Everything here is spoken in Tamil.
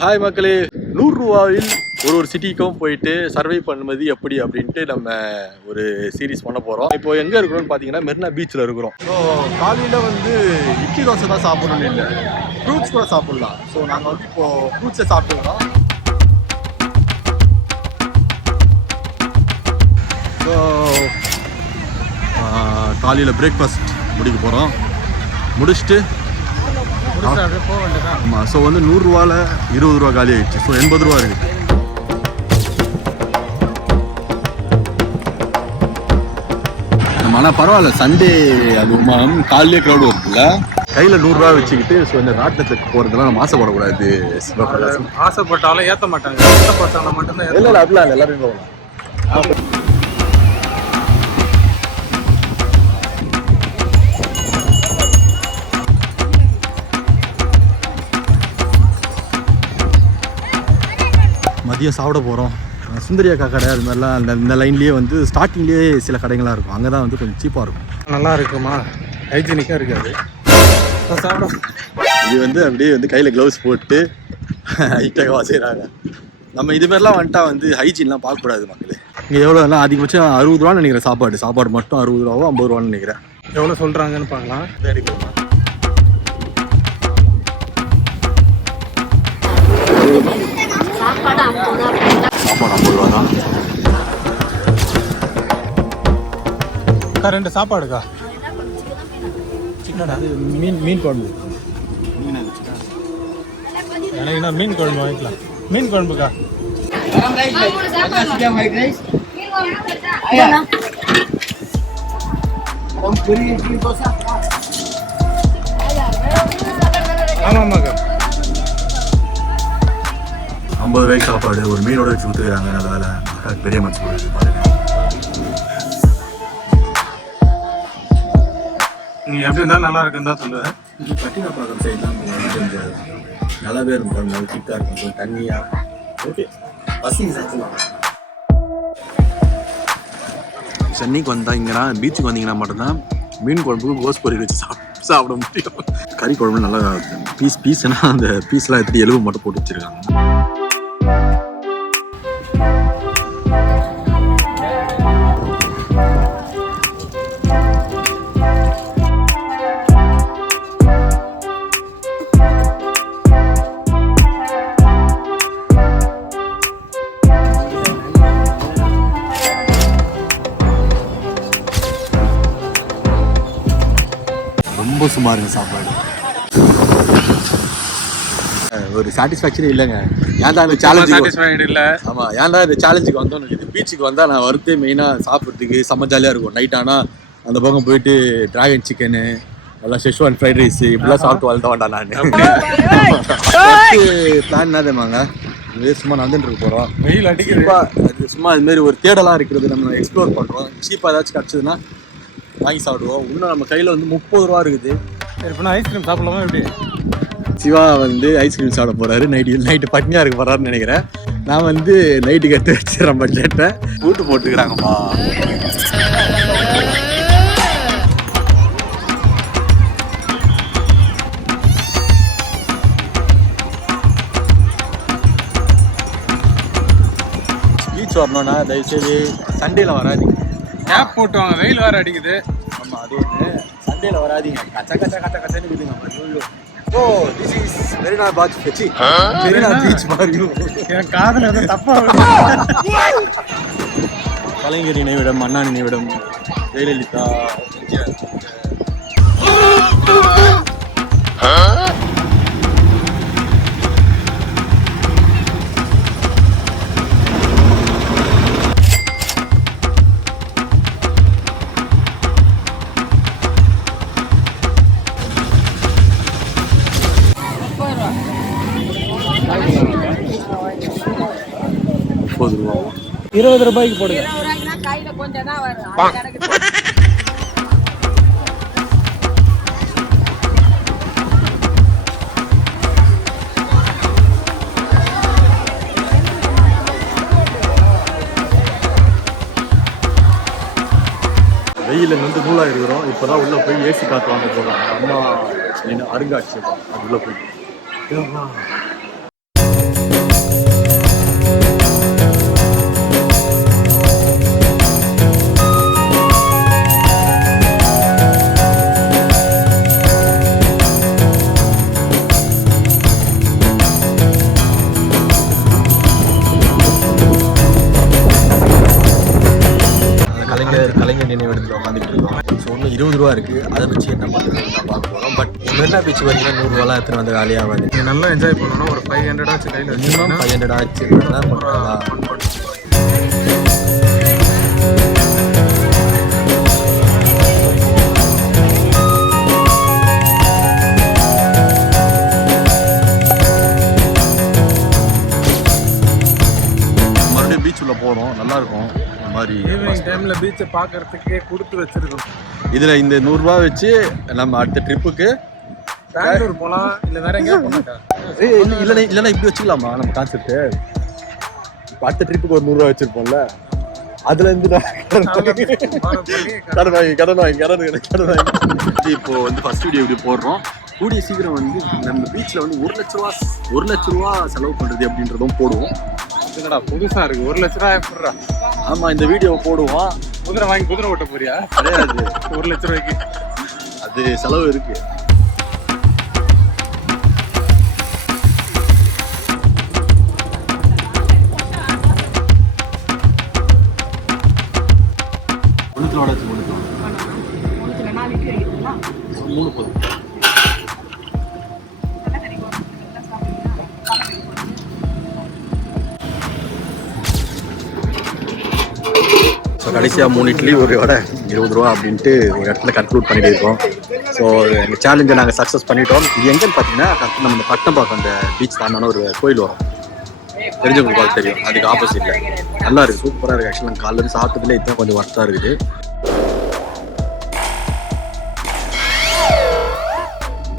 ஹாய் மக்களே, 100 ரூபாயில் ஒரு சிட்டிக்கும் போயிட்டு சர்வை பண்ணுவது எப்படி அப்படின்ட்டு நம்ம ஒரு சீரீஸ் பண்ண போகிறோம். இப்போ எங்கே இருக்கிறோம்னு பார்த்தீங்கன்னா மெரினா பீச்சில் இருக்கிறோம். ஸோ காலையில் வந்து இட்லி தோசை தான் சாப்பிடணும்னு இல்லை, ஃப்ரூட்ஸ் கூட சாப்பிட்லாம். ஸோ நாங்கள் வந்து இப்போது ஃப்ரூட்ஸை சாப்பிட்டுக்கிறோம். ஸோ காலையில் பிரேக்ஃபாஸ்ட் முடிக்க போகிறோம். முடிச்சுட்டு ஆமாம். ஸோ வந்து 100 ரூபாவில் 20 ரூபா காலி ஆகிடுச்சு. ஸோ 80 ரூபா இருக்குது. ஆனால் பரவாயில்ல, சண்டே அது காலையிலே க்ரௌடு வருதுல்ல. கையில் 100 ரூபா வச்சுக்கிட்டு ஸோ இந்த நாட்டத்துக்கு போகிறதுலாம் நம்ம ஆசைப்படக்கூடாது. ஆசைப்பட்டாலும் ஏற்ற மாட்டாங்க, ஆசைப்பட்டாலும் மட்டும்தான். இல்லை இல்லை அப்படிலாம் இல்லை, எல்லாரும் போகலாம். மதியம் சாப்பிட போகிறோம். சுந்தரி அக்கா கடை அது மாதிரிலாம் இந்த லைன்லேயே வந்து ஸ்டார்டிங்லேயே சில கடைகள்லாம் இருக்கும். அங்கே தான் வந்து கொஞ்சம் சீப்பாக இருக்கும். நல்லா இருக்குமா, ஹைஜீனிக்காக இருக்காது. இது வந்து அப்படியே வந்து கையில் க்ளவுஸ் போட்டு ஹைட்டகாக செய்கிறாங்க. நம்ம இதுமாரிலாம் வந்துட்டா வந்து ஹைஜீன்லாம் பார்க்கக்கூடாது மக்களே. இங்கே எவ்வளோலாம் அதிகபட்சம் 60 ரூபான்னு நினைக்கிறேன். சாப்பாடு மட்டும் 60 ரூபாவோ 50 ரூபான்னு நினைக்கிறேன். எவ்வளோ சொல்கிறாங்கன்னு பார்க்கலாம். சாப்பாடு 50 ரூபா தான். 2 சாப்பாடுக்கா. சிக்கனா மீன் குழம்பு. எனக்கு மீன் குழம்பு வாங்கிக்கலாம். மீன் குழம்புக்கா. ஆமாம்மாக்கா. 50 ரூபாய்க்கு சாப்பாடு ஒரு மீனோட வச்சு ஊற்றுக்கிறாங்க. நல்ல வேலை, பெரிய மனசு போடுது பாருங்க. நீங்கள் எப்படி இருந்தாலும் நல்லா இருக்குன்னு தான் சொல்லுவேன். கட்டினப்பாக்கம் சைட்லாம் கொஞ்சம் நல்லாவே இருக்கும். கொஞ்சம் திக்காக இருக்கும், கொஞ்சம் தண்ணியாக. ஓகே, பசி சாப்பிடலாம். சென்னைக்கு வந்தால் இங்கன்னா பீச்சுக்கு வந்தீங்கன்னா மட்டும்தான் மீன் குழம்புக்கு கோஸ் பொரியல் வச்சு சாப்பிட முடியும். கறி குழம்பு நல்லா பீஸ்னா அந்த பீஸ்லாம் எடுத்துட்டு எலும்பு மட்டும் போட்டு வச்சுருக்காங்க. ரொம்ப சுமாருங்க சாப்பாடு. ஒரு சாட்டிஸ்ஃபேக்ஷனே இல்லைங்க. ஏன்டா இந்த சேலஞ்சுக்கு இல்லை. ஆமாம், ஏன்டா இந்த சேலஞ்சுக்கு வந்தோன்னு இது. பீச்சுக்கு வந்தால் நான் வரது மெயினாக சாப்பிட்றதுக்கு செம்ம ஜாலியாக இருக்கும். நைட் ஆனால் அந்த பக்கம் போயிட்டு டிராகன் சிக்கனு எல்லாம் ஷெஷ்வான் ஃப்ரைட் ரைஸ் இப்படிலாம் சாப்பிட்டு வளர்த்த வேண்டாம். நான் பிளான் என்ன தெரியுமாங்க, இதே சும்மா நடந்துட்டு இருக்க போகிறோம். வெயில் அடிக்கிறப்பா அது சும்மா இதுமாரி ஒரு தேடலாக இருக்கிறது. நம்ம எக்ஸ்ப்ளோர் பண்ணுறோம். சீப்பாக ஏதாச்சும் கிடச்சதுன்னா வாங்கி சாப்பிடுவோம். இன்னும் நம்ம கையில் வந்து 30 ரூபா இருக்குது. இப்போ ஐஸ்கிரீம் சாப்பிடலாமா எப்படி? சிவா வந்து ஐஸ்கிரீம் சாப்பிட போகிறாரு. நைட்டு பட்னியாக இருக்க போகிறாருன்னு நினைக்கிறேன். நான் வந்து நைட்டுக்கு எடுத்து வச்சுக்கிறேன். பட்ஜெட்டை கூட்டு போட்டுக்கிறாங்கம்மா. பீச் வரணும்னா தயவுசெய்து சண்டேல வராதிங்க. கேப் போட்டு வாங்க, வெயில் வேறு அடிக்குது. ஆமாம், அது ஒன்று. சண்டேல வராதிங்க. கச்சன்னு இருக்குதுங்க. Oh, this is Marina beach. Marina beach மாதிரி என் காதல் எதுவும் தப்பா. கலைஞர் நினைவிடம், அண்ணா நினைவிடம், ஜெயலலிதா. ரூபா 20 ரூபாய்க்கு போடுங்க. வெயில வந்து நூலாக இருக்கிறோம். இப்போ தான் உள்ளே போய் ஏசி காற்று வாங்க போகிறாங்க. அம்மா அருங்காட்சியகம் அது உள்ளே போயிட்டு பீச்சில் உட்காந்துட்டு இருக்கோம். ஸோ இன்னும் 20 ரூபா இருக்குது. அதை வச்சு என்ன பண்ணுறதுன்னு தான் பார்க்க போகிறோம். பட் மெரினா பீச் வரைக்கும் 100 ரூபாலாம் எடுத்துகிட்டு வந்து வேலையாகாது. நீங்கள் நல்லா என்ஜாய் பண்ணணும். ஒரு 500 ஆச்சு கையில் மினிமம் 500 ஆச்சு தான் பண்ணுறதா. மறுபடியும் பீச் உள்ள போகிறோம். நல்லாயிருக்கும். இந்த மாதிரி ஈவினிங் டைமில் பீச்சை பார்க்கறதுக்கே கொடுத்து வச்சிருக்கோம். இதில் இந்த 100 ரூபா வச்சு நம்ம அடுத்த ட்ரிப்புக்கு பெங்களூர் போகலாம், இல்லை வேற எங்கேயா போகலாம்க்கா? இல்லைன்னா இப்படி வச்சுக்கலாமா நம்ம கான்செப்ட்? அடுத்த ட்ரிப்புக்கு ஒரு 100 ரூபா வச்சிருப்போம்ல, அதுல இருந்து கடன் வாங்கி இப்போ வந்து ஃபர்ஸ்ட் வீடியோ இப்படி போடுறோம். கூடிய சீக்கிரம் வந்து நம்ம பீச்சில் வந்து 1 லட்ச ரூபா செலவு பண்ணுறது அப்படின்றதும் போடுவோம். என்னடா புதுசாக இருக்குது, 1 லட்ச ரூபா எப்படிடா? ஆமாம், இந்த வீடியோ போடுவோம். குதிரை வாங்கி குதிரை ஓட்ட போறியா? கிடையாது, 1 லட்ச ரூபாய்க்கு அது செலவு இருக்கு. ஸோ கடைசியாக 3 இட்லி ஒரு வடை 20 ரூபா அப்படின்ட்டு ஒரு இடத்துல கன்க்ளூட் பண்ணிட்டு இருக்கோம். ஸோ எங்கள் சேலஞ்சை நாங்கள் சக்ஸஸ் பண்ணிட்டோம். இது எங்கன்னு பார்த்தீங்கன்னா நம்ம இந்த பட்டணப்பாக்கம் அந்த பீச் தாண்டான ஒரு கோயில் வரும், தெரிஞ்சவங்களுக்கு தெரியும். அதுக்கு ஆப்போசிட்டில் நல்லா இருக்குது, சூப்பராக இருக்குது. ஆக்சுவலாக காலையில் சாப்பிட்டதுல இதுதான் கொஞ்சம் ஒர்த்தாக இருக்குது.